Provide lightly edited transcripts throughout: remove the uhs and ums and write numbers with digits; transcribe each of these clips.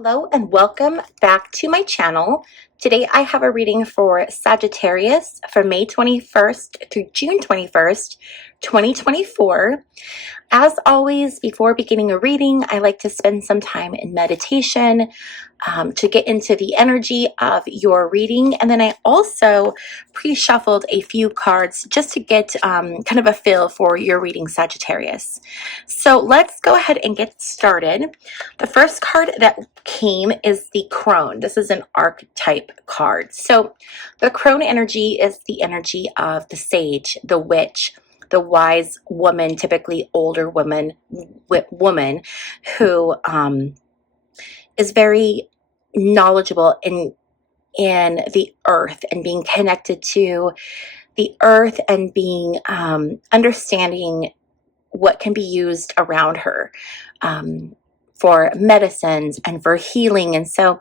Hello and welcome back to my channel. Today I have a reading for Sagittarius from May 21st through June 21st, 2024. As always, before beginning a reading, I like to spend some time in meditation to get into the energy of your reading. And then I also pre-shuffled a few cards just to get kind of a feel for your reading, Sagittarius. So let's go ahead and get started. The first card that came is the crone. This is an archetype card. So the crone energy is the energy of the sage, the witch, the wise woman, typically older woman who is very knowledgeable in the earth and being connected to the earth and being understanding what can be used around her for medicines and for healing. And so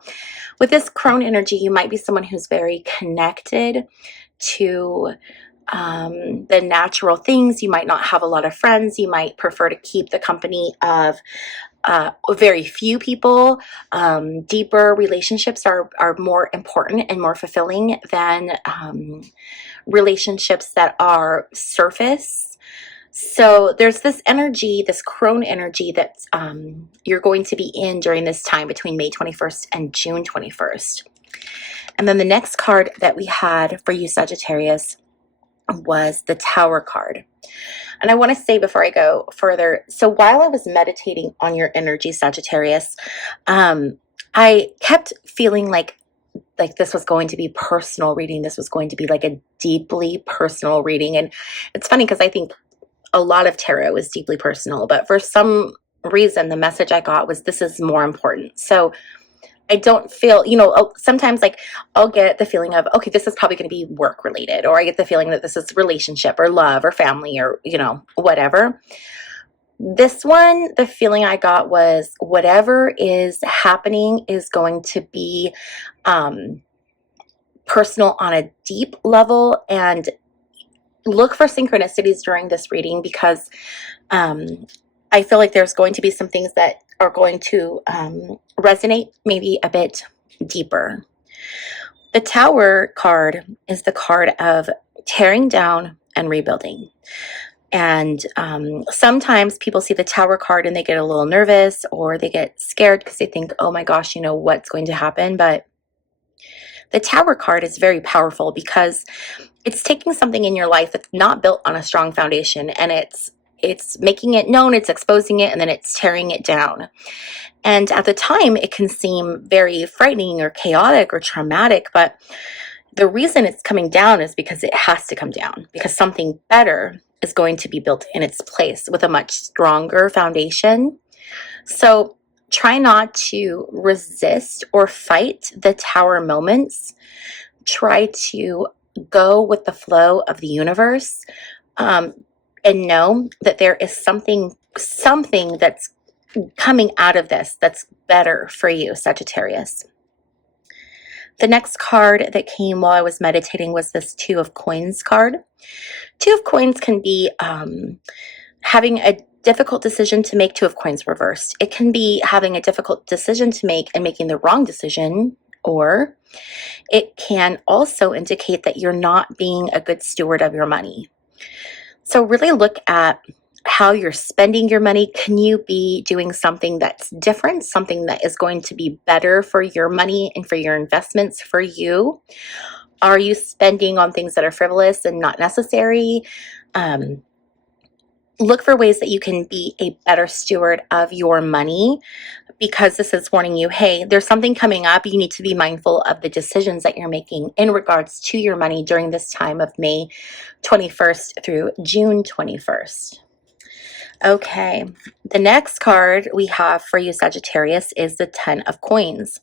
with this crone energy, you might be someone who's very connected to the natural things. You might not have a lot of friends. You might prefer to keep the company of very few people. Deeper relationships are more important and more fulfilling than relationships that are surface. So there's this energy, this crone energy that you're going to be in during this time between May 21st and June 21st. And then the next card that we had for you, Sagittarius, was the Tower card. And I want to say before I go further, so while I was meditating on your energy, Sagittarius, I kept feeling like this was going to be personal reading. This was going to be like a deeply personal reading. And it's funny because I think a lot of tarot is deeply personal, but for some reason, the message I got was this is more important. So I don't feel, sometimes like I'll get the feeling of, okay, this is probably going to be work related, or I get the feeling that this is relationship or love or family or, whatever. This one, the feeling I got was whatever is happening is going to be personal on a deep level, and look for synchronicities during this reading because I feel like there's going to be some things that are going to resonate maybe a bit deeper. The Tower card is the card of tearing down and rebuilding. And sometimes people see the Tower card and they get a little nervous or they get scared because they think, oh my gosh, what's going to happen? But the Tower card is very powerful because it's taking something in your life that's not built on a strong foundation, and it's making it known, it's exposing it, and then it's tearing it down. And at the time, it can seem very frightening or chaotic or traumatic, but the reason it's coming down is because it has to come down, because something better is going to be built in its place with a much stronger foundation. So try not to resist or fight the Tower moments. Try to go with the flow of the universe, and know that there is something that's coming out of this that's better for you, Sagittarius. The next card that came while I was meditating was this Two of Coins card. Two of Coins can be having a difficult decision to make. Two of Coins reversed. It can be having a difficult decision to make and making the wrong decision, or it can also indicate that you're not being a good steward of your money. So really look at how you're spending your money. Can you be doing something that's different, something that is going to be better for your money and for your investments for you? Are you spending on things that are frivolous and not necessary? Look for ways that you can be a better steward of your money, because this is warning you, hey, there's something coming up. You need to be mindful of the decisions that you're making in regards to your money during this time of May 21st through June 21st. Okay, the next card we have for you, Sagittarius, is the Ten of Coins.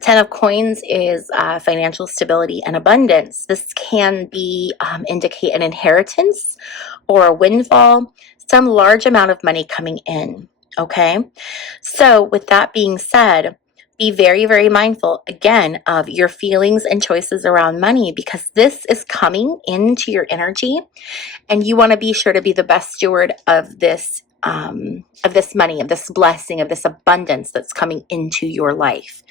Ten of Coins is financial stability and abundance. This can be indicate an inheritance or a windfall, some large amount of money coming in. Okay, so with that being said, be very, very mindful, again, of your feelings and choices around money, because this is coming into your energy and you want to be sure to be the best steward of this money, of this blessing, of this abundance that's coming into your life.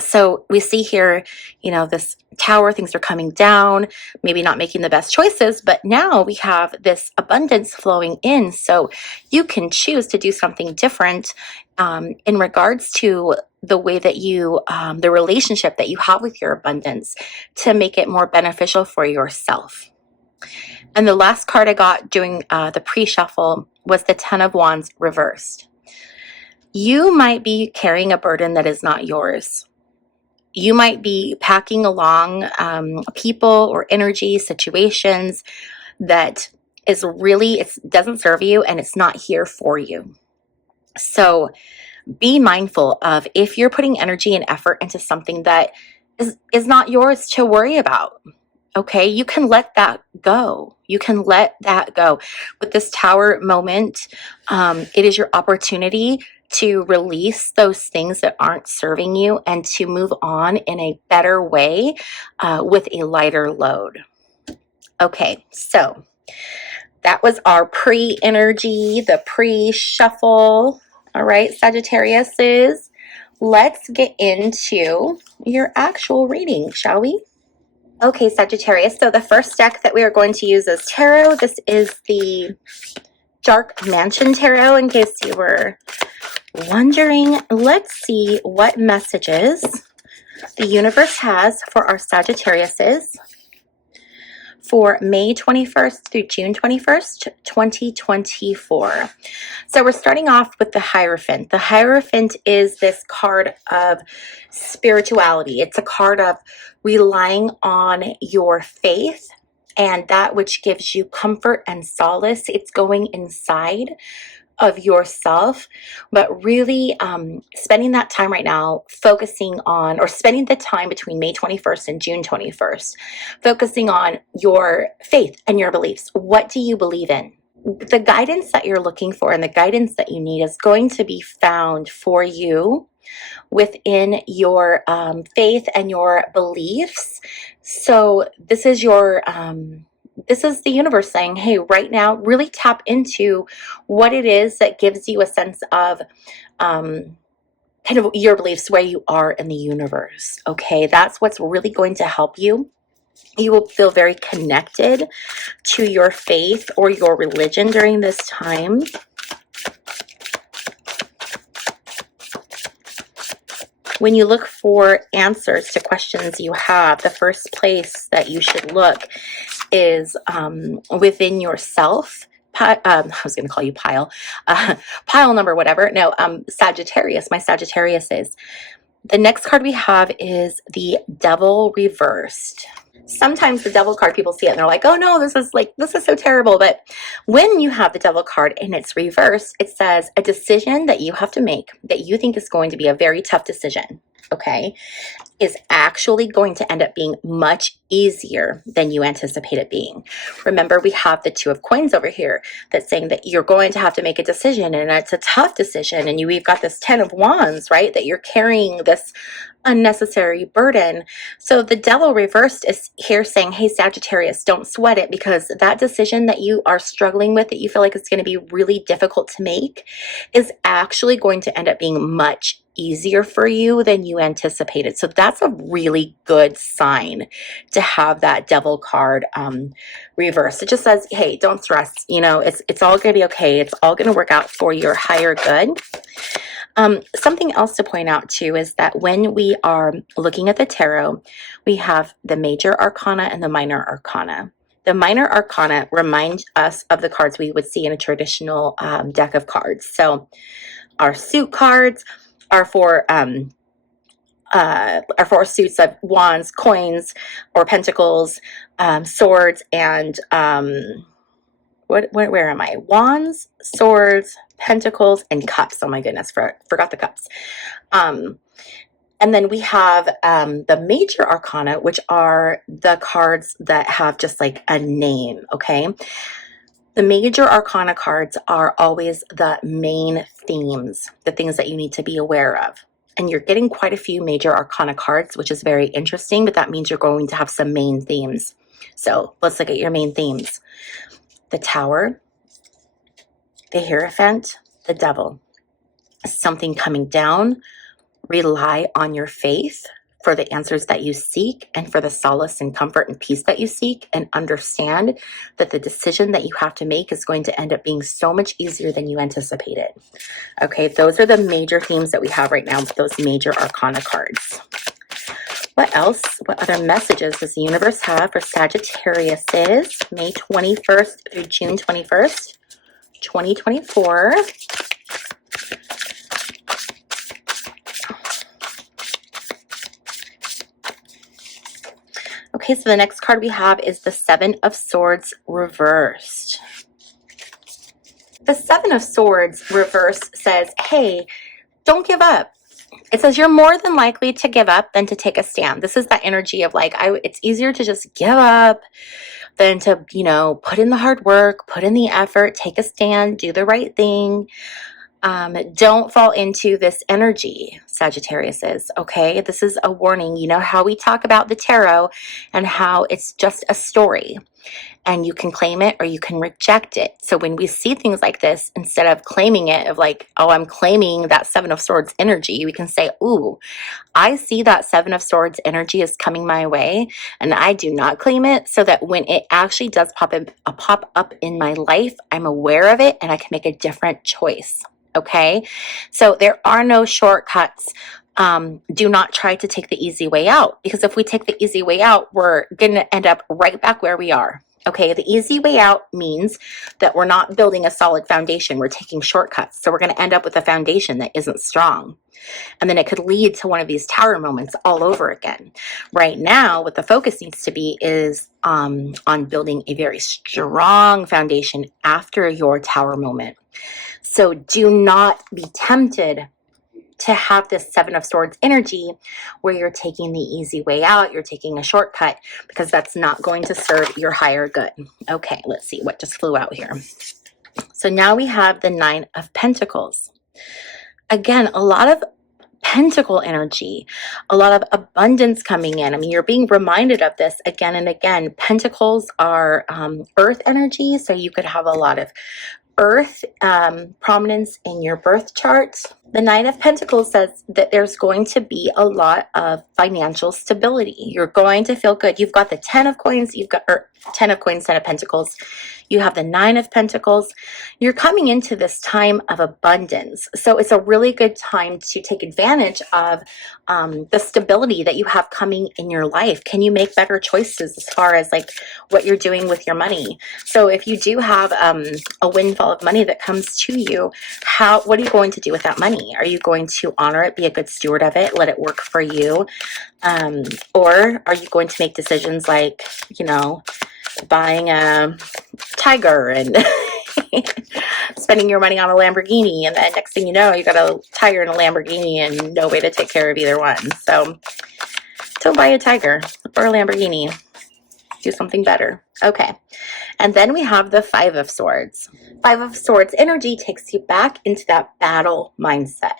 So we see here, this tower, things are coming down, maybe not making the best choices, but now we have this abundance flowing in. So you can choose to do something different in regards to the way that the relationship that you have with your abundance, to make it more beneficial for yourself. And the last card I got doing the pre-shuffle was the Ten of Wands reversed. You might be carrying a burden that is not yours. You might be packing along people or energy, situations that it doesn't serve you, and it's not here for you. So be mindful of, if you're putting energy and effort into something that is not yours to worry about. Okay, you can let that go. You can let that go. With this tower moment, it is your opportunity to release those things that aren't serving you and to move on in a better way with a lighter load. Okay, so that was our pre-energy, the pre-shuffle. All right, Sagittariuses, let's get into your actual reading, shall we? Okay, Sagittarius, so the first deck that we are going to use is tarot. This is the Dark Mansion Tarot, in case you were wondering. Let's see what messages the universe has for our Sagittariuses for May 21st through June 21st, 2024. So we're starting off with the Hierophant. The Hierophant is this card of spirituality. It's a card of relying on your faith and that which gives you comfort and solace. It's going inside of yourself, but really spending that time right now focusing on, or spending the time between May 21st and June 21st, focusing on your faith and your beliefs. What do you believe in? The guidance that you're looking for and the guidance that you need is going to be found for you within your faith and your beliefs. So this is the universe saying, hey, right now, really tap into what it is that gives you a sense of kind of your beliefs, where you are in the universe. Okay, that's what's really going to help you. You will feel very connected to your faith or your religion during this time. When you look for answers to questions you have, the first place that you should look is within yourself. I was going to call you pile. Pile number whatever. No, Sagittarius. My Sagittarius is. The next card we have is the Devil reversed. Sometimes the Devil card, people see it and they're like, oh no, this is so terrible. But when you have the Devil card and it's reversed, it says a decision that you have to make that you think is going to be a very tough decision, okay, is actually going to end up being much easier than you anticipate it being. Remember, we have the Two of Coins over here that's saying that you're going to have to make a decision, and it's a tough decision. And we've got this Ten of Wands, right, that you're carrying this unnecessary burden. So the Devil reversed is here saying, hey, Sagittarius, don't sweat it, because that decision that you are struggling with, that you feel like it's going to be really difficult to make, is actually going to end up being much easier for you than you anticipated. So that's a really good sign to have that Devil card reversed. It just says, hey, don't stress, it's all going to be okay. It's all going to work out for your higher good. Something else to point out too is that when we are looking at the tarot, we have the major arcana and the minor arcana. The minor arcana remind us of the cards we would see in a traditional deck of cards. So our suit cards are for suits of wands, coins, or pentacles, swords, and where am I? Wands, swords, pentacles, and cups. Oh my goodness, forgot the cups. And then we have the major arcana, which are the cards that have just like a name, okay? The major arcana cards are always the main themes, the things that you need to be aware of. And you're getting quite a few major arcana cards, which is very interesting, but that means you're going to have some main themes. So let's look at your main themes. The Tower, the Hierophant, the Devil. Something coming down. Rely on your faith for the answers that you seek and for the solace and comfort and peace that you seek, and understand that the decision that you have to make is going to end up being so much easier than you anticipated. Okay, those are the major themes that we have right now with those major arcana cards. What else? What other messages does the universe have for Sagittarius is May 21st through June 21st, 2024? Okay, so the next card we have is the Seven of Swords reversed. The Seven of Swords reversed says, hey, don't give up. It says you're more than likely to give up than to take a stand. This is that energy of like, it's easier to just give up than to, you know, put in the hard work, put in the effort, take a stand, do the right thing. Don't fall into this energy, Sagittarius is, okay? This is a warning. You know how we talk about the tarot and how it's just a story and you can claim it or you can reject it. So when we see things like this, instead of claiming it of like, oh, I'm claiming that Seven of Swords energy, we can say, ooh, I see that Seven of Swords energy is coming my way and I do not claim it, so that when it actually does pop up in my life, I'm aware of it and I can make a different choice. Okay, so there are no shortcuts. Do not try to take the easy way out, because if we take the easy way out, we're going to end up right back where we are. Okay, the easy way out means that we're not building a solid foundation. We're taking shortcuts. So we're going to end up with a foundation that isn't strong. And then it could lead to one of these tower moments all over again. Right now, what the focus needs to be is on building a very strong foundation after your tower moment. So do not be tempted to have this Seven of Swords energy where you're taking the easy way out, you're taking a shortcut, because that's not going to serve your higher good. Okay, let's see what just flew out here. So now we have the Nine of Pentacles. Again, a lot of pentacle energy, a lot of abundance coming in. I mean, you're being reminded of this again and again. Pentacles are earth energy, so you could have a lot of earth prominence in your birth chart. The Nine of Pentacles says that there's going to be a lot of financial stability. You're going to feel good. You've got the 10 of coins, you've got 10 of coins, 10 of pentacles. You have the Nine of Pentacles. You're coming into this time of abundance. So it's a really good time to take advantage of the stability that you have coming in your life. Can you make better choices as far as like what you're doing with your money? So if you do have a windfall of money that comes to you, what are you going to do with that money? Are you going to honor it, be a good steward of it, let it work for you? Or are you going to make decisions like, you know, buying a tiger and spending your money on a Lamborghini, and then next thing you know, you got a tiger and a Lamborghini and no way to take care of either one. So don't buy a tiger or a Lamborghini. Do something better. Okay. And then we have the Five of Swords. Five of Swords energy takes you back into that battle mindset.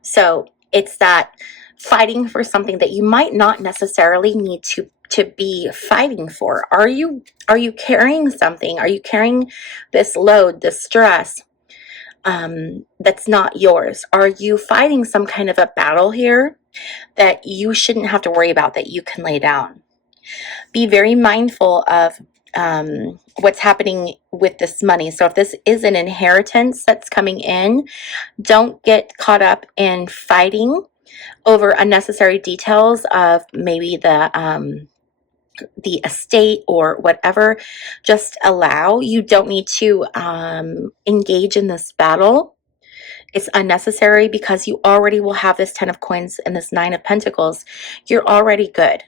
So it's that fighting for something that you might not necessarily need to be fighting for. Are you carrying something? Are you carrying this load, this stress that's not yours? Are you fighting some kind of a battle here that you shouldn't have to worry about, that you can lay down? Be very mindful of what's happening with this money. So if this is an inheritance that's coming in, don't get caught up in fighting over unnecessary details of maybe the estate or whatever. Just allow. You don't need to engage in this battle. It's unnecessary because you already will have this 10 of coins and this 9 of pentacles. You're already good.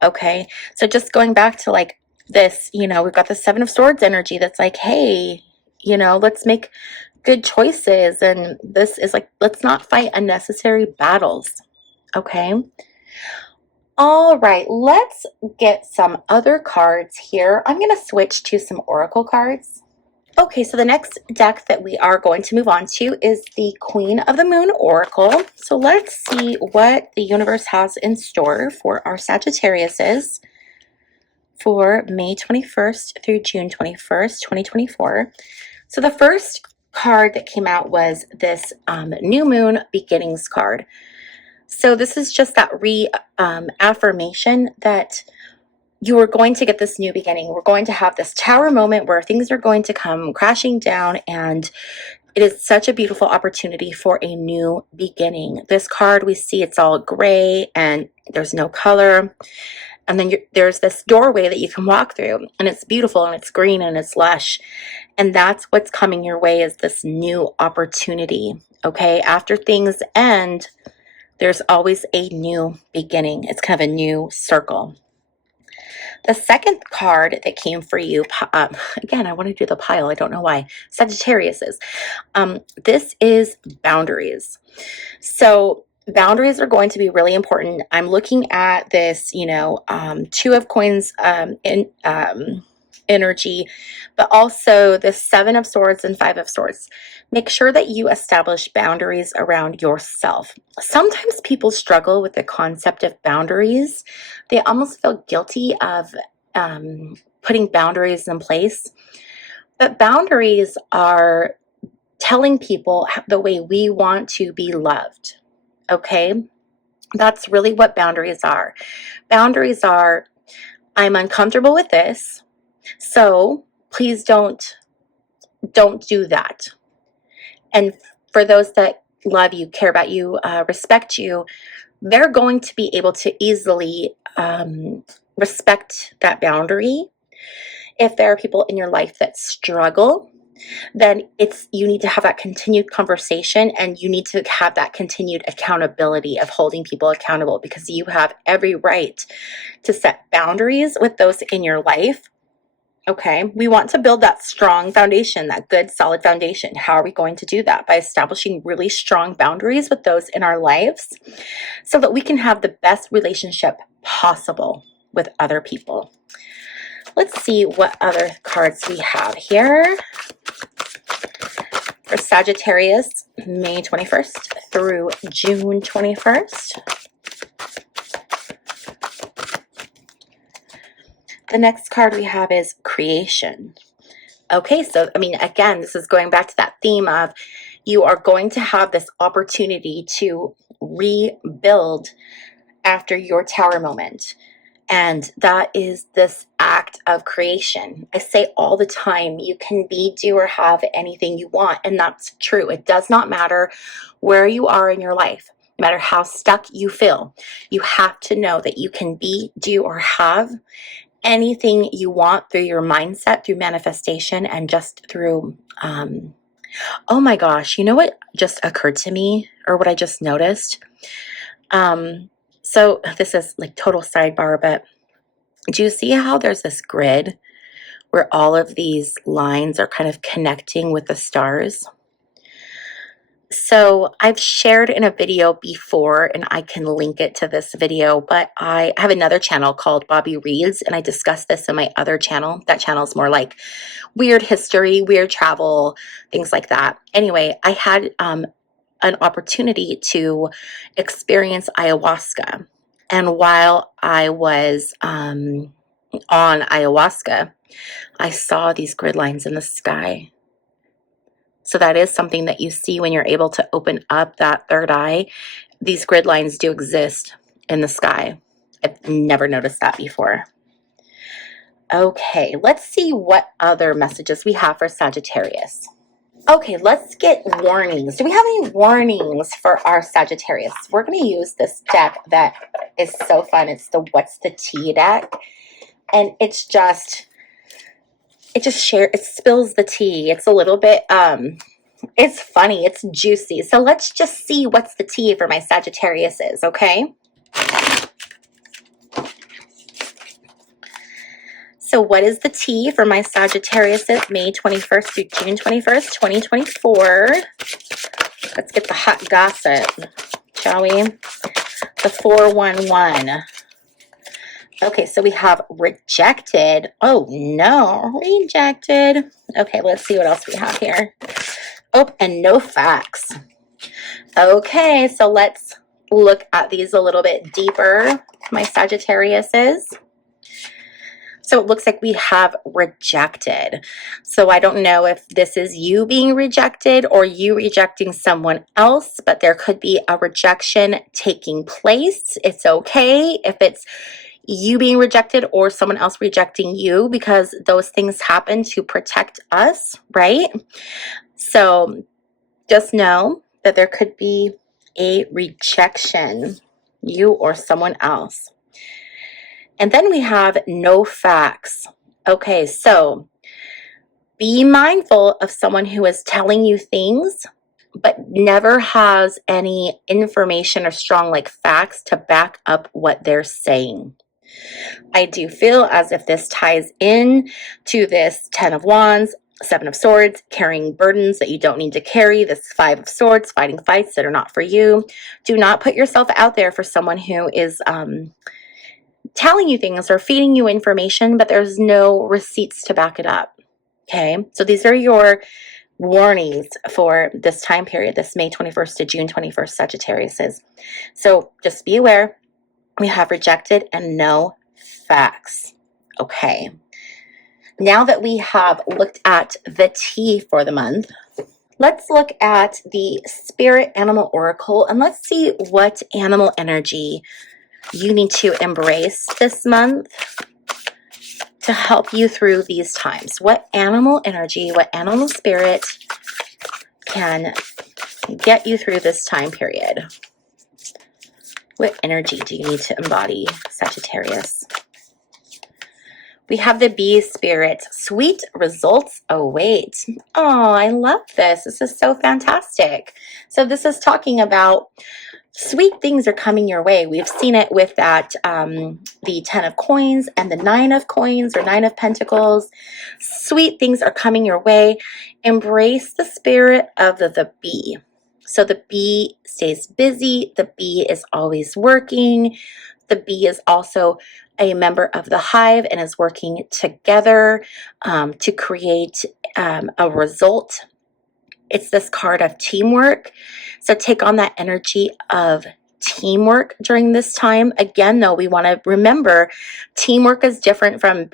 Okay, so just going back to like this, you know, we've got the 7 of Swords energy that's like, hey, you know, let's make good choices. And this is like, let's not fight unnecessary battles. Okay. All right, let's get some other cards here. I'm going to switch to some oracle cards. Okay, so the next deck that we are going to move on to is the Queen of the Moon Oracle. So let's see what the universe has in store for our Sagittariuses for May 21st through June 21st, 2024. So the first card that came out was this New Moon Beginnings card. So this is just that affirmation that you are going to get this new beginning. We're going to have this tower moment where things are going to come crashing down, and it is such a beautiful opportunity for a new beginning. This card, we see it's all gray and there's no color. And then there's this doorway that you can walk through, and it's beautiful and it's green and it's lush. And that's what's coming your way, is this new opportunity. Okay, after things end, there's always a new beginning. It's kind of a new circle. The second card that came for you, again, I want to do the pile. I don't know why. Sagittarius is. This is boundaries. So boundaries are going to be really important. I'm looking at this, Two of Coins energy, but also the Seven of Swords and Five of Swords. Make sure that you establish boundaries around yourself. Sometimes people struggle with the concept of boundaries. They almost feel guilty of putting boundaries in place. But boundaries are telling people the way we want to be loved. Okay? That's really what boundaries are. Boundaries are, I'm uncomfortable with this, so please don't do that. And for those that love you, care about you, respect you, they're going to be able to easily respect that boundary. If there are people in your life that struggle, then you need to have that continued conversation, and you need to have that continued accountability of holding people accountable, because you have every right to set boundaries with those in your life. Okay, we want to build that strong foundation, that good, solid foundation. How are we going to do that? By establishing really strong boundaries with those in our lives, so that we can have the best relationship possible with other people. Let's see what other cards we have here. For Sagittarius, May 21st through June 21st. The next card we have is creation. Okay, so, again, this is going back to that theme of you are going to have this opportunity to rebuild after your tower moment. And that is this act of creation. I say all the time, you can be, do, or have anything you want. And that's true. It does not matter where you are in your life. No matter how stuck you feel, you have to know that you can be, do, or have anything you want through your mindset, through manifestation, and just through, oh my gosh, you know what just occurred to me, or what I just noticed? So this is like total sidebar, but do you see how there's this grid where all of these lines are kind of connecting with the stars? So I've shared in a video before, and I can link it to this video, but I have another channel called Bobbie Reads, and I discuss this in my other channel. That channel is more like weird history, weird travel, things like that. Anyway, I had an opportunity to experience ayahuasca. And while I was on ayahuasca, I saw these grid lines in the sky. So that is something that you see when you're able to open up that third eye. These grid lines do exist in the sky. I've never noticed that before. Okay, let's see what other messages we have for Sagittarius. Okay, let's get warnings. Do we have any warnings for our Sagittarius? We're going to use this deck that is so fun. It's the What's the Tea deck. And it spills the tea. It's a little bit, it's funny. It's juicy. So let's just see what's the tea for my Sagittariuses, okay? So what is the tea for my Sagittariuses, May 21st through June 21st, 2024? Let's get the hot gossip, shall we? The 411. Okay, so we have rejected. Oh, no, rejected. Okay, let's see what else we have here. Oh, and no facts. Okay, so let's look at these a little bit deeper, my Sagittariuses. So it looks like we have rejected. So I don't know if this is you being rejected or you rejecting someone else, but there could be a rejection taking place. It's okay if it's you being rejected or someone else rejecting you, because those things happen to protect us, right? So just know that there could be a rejection, you or someone else. And then we have no facts. Okay, so be mindful of someone who is telling you things but never has any information or strong like facts to back up what they're saying. I do feel as if this ties in to this 10 of Wands, 7 of Swords, carrying burdens that you don't need to carry, this 5 of Swords, fighting fights that are not for you. Do not put yourself out there for someone who is telling you things or feeding you information, but there's no receipts to back it up. Okay, so these are your warnings for this time period, this May 21st to June 21st, Sagittarius is. So just be aware, we have rejected and no facts. Okay, now that we have looked at the tea for the month, let's look at the Spirit Animal Oracle and let's see what animal energy you need to embrace this month to help you through these times. What animal energy, what animal spirit can get you through this time period? What energy do you need to embody, Sagittarius? We have the bee spirit. Sweet results await. Oh, I love this. This is so fantastic. So this is talking about sweet things are coming your way. We've seen it with that, the 10 of coins and the 9 of coins or 9 of pentacles. Sweet things are coming your way. Embrace the spirit of the bee. So the bee stays busy. The bee is always working. The bee is also a member of the hive and is working together to create a result. It's this card of teamwork. So take on that energy of teamwork during this time. Again, though, we want to remember teamwork is different from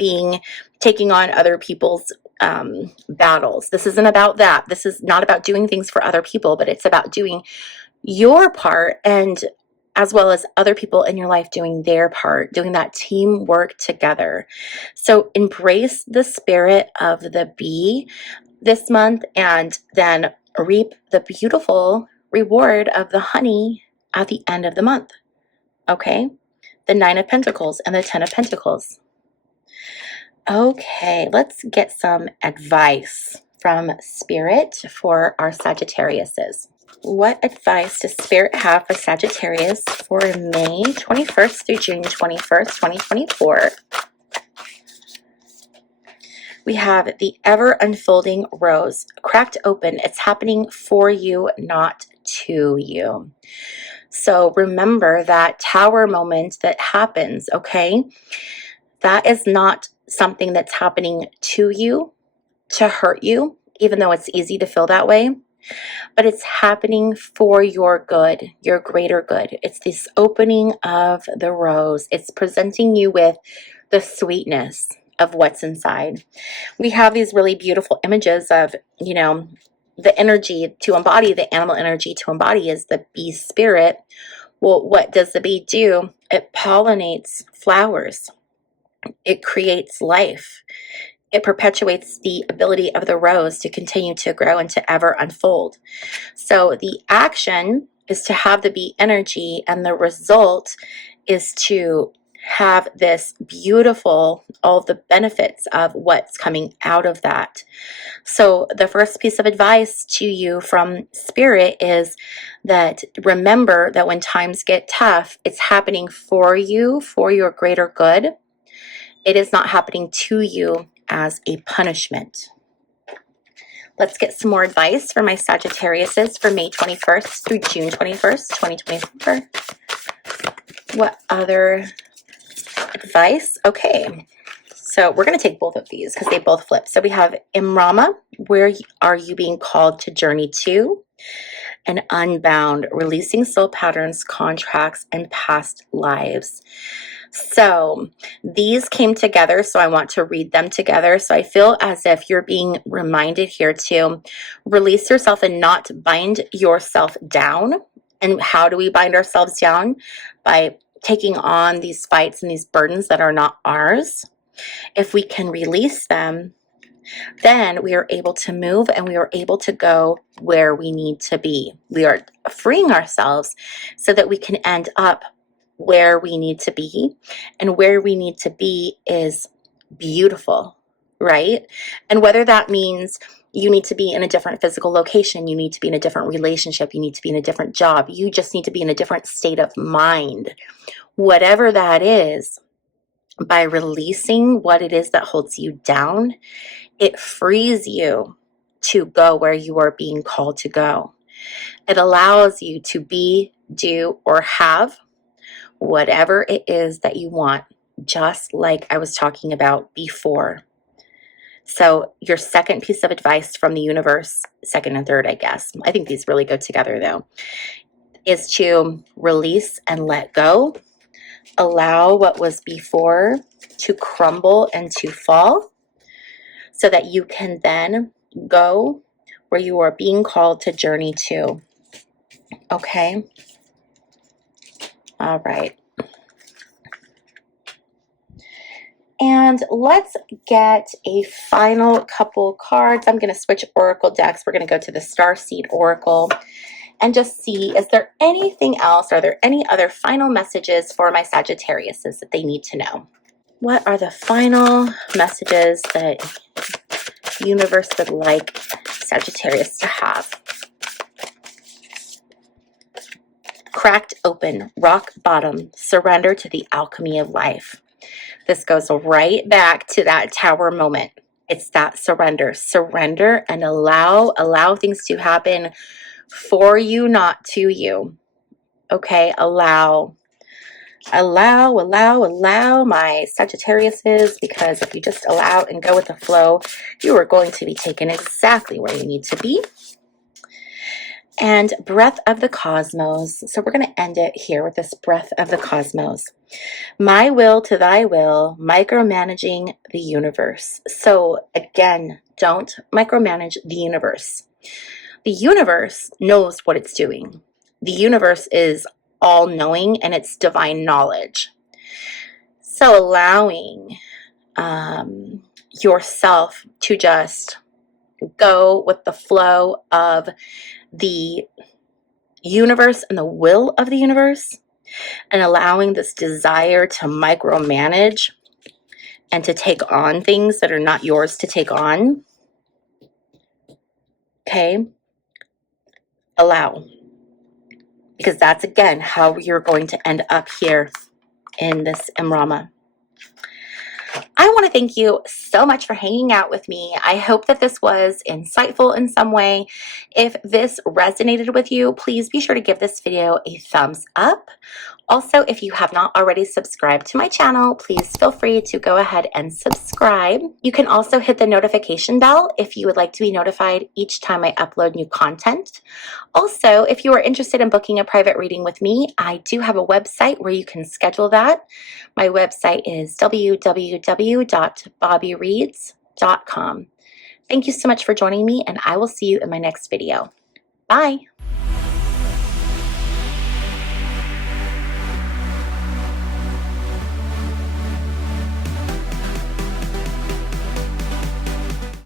taking on other people's battles. This isn't about that. This is not about doing things for other people, but it's about doing your part, and as well as other people in your life doing their part, doing that teamwork together. So embrace the spirit of the bee this month and then reap the beautiful reward of the honey at the end of the month. Okay? The 9 of Pentacles and the 10 of Pentacles. Okay, let's get some advice from Spirit for our Sagittariuses. What advice does Spirit have for Sagittarius for May 21st through June 21st, 2024? We have the ever unfolding rose cracked open. It's happening for you, not to you. So remember that tower moment that happens, okay? That is not something that's happening to you to hurt you, even though it's easy to feel that way. But it's happening for your good, your greater good. It's this opening of the rose. It's presenting you with the sweetness of what's inside. We have these really beautiful images of, the energy to embody, the animal energy to embody is the bee spirit. Well, what does the bee do? It pollinates flowers. It creates life. It perpetuates the ability of the rose to continue to grow and to ever unfold. So the action is to have the bee energy, and the result is to have this beautiful, all the benefits of what's coming out of that. So the first piece of advice to you from Spirit is that remember that when times get tough, it's happening for you, for your greater good. It is not happening to you as a punishment. Let's get some more advice for my Sagittariuses for May 21st through June 21st, 2024. What other advice? Okay, so we're going to take both of these because they both flip. So we have Imrama, where are you being called to journey to? And Unbound, releasing soul patterns, contracts, and past lives. So these came together, so I want to read them together. So I feel as if you're being reminded here to release yourself and not bind yourself down. And how do we bind ourselves down? By taking on these fights and these burdens that are not ours. If we can release them, then we are able to move and we are able to go where we need to be. We are freeing ourselves so that we can end up where we need to be. And where we need to be is beautiful, right? And whether that means you need to be in a different physical location, you need to be in a different relationship, you need to be in a different job, you just need to be in a different state of mind. Whatever that is, by releasing what it is that holds you down, it frees you to go where you are being called to go. It allows you to be, do, or have whatever it is that you want, just like I was talking about before. So your second piece of advice from the universe, second and third, I guess, I think these really go together though, is to release and let go. Allow what was before to crumble and to fall so that you can then go where you are being called to journey to. Okay? All right. And let's get a final couple cards. I'm going to switch Oracle decks. We're going to go to the Starseed Oracle and just see, is there anything else? Are there any other final messages for my Sagittariuses that they need to know? What are the final messages that the universe would like Sagittarius to have? Cracked open, rock bottom, surrender to the alchemy of life. This goes right back to that tower moment. It's that surrender. Surrender and allow things to happen for you, not to you. Okay, allow my Sagittariuses, because if you just allow and go with the flow, you are going to be taken exactly where you need to be. And breath of the cosmos. So we're going to end it here with this breath of the cosmos. My will to thy will, micromanaging the universe. So again, don't micromanage the universe. The universe knows what it's doing. The universe is all-knowing and it's divine knowledge. So allowing yourself to just go with the flow of the universe and the will of the universe, and allowing this desire to micromanage and to take on things that are not yours to take on. Okay? Allow. Because that's, again, how you're going to end up here in this Imrama. I want to thank you so much for hanging out with me. I hope that this was insightful in some way. If this resonated with you, please be sure to give this video a thumbs up. Also, if you have not already subscribed to my channel, please feel free to go ahead and subscribe. You can also hit the notification bell if you would like to be notified each time I upload new content. Also, if you are interested in booking a private reading with me, I do have a website where you can schedule that. My website is www.bobbiereads.com. Thank you so much for joining me, and I will see you in my next video. Bye!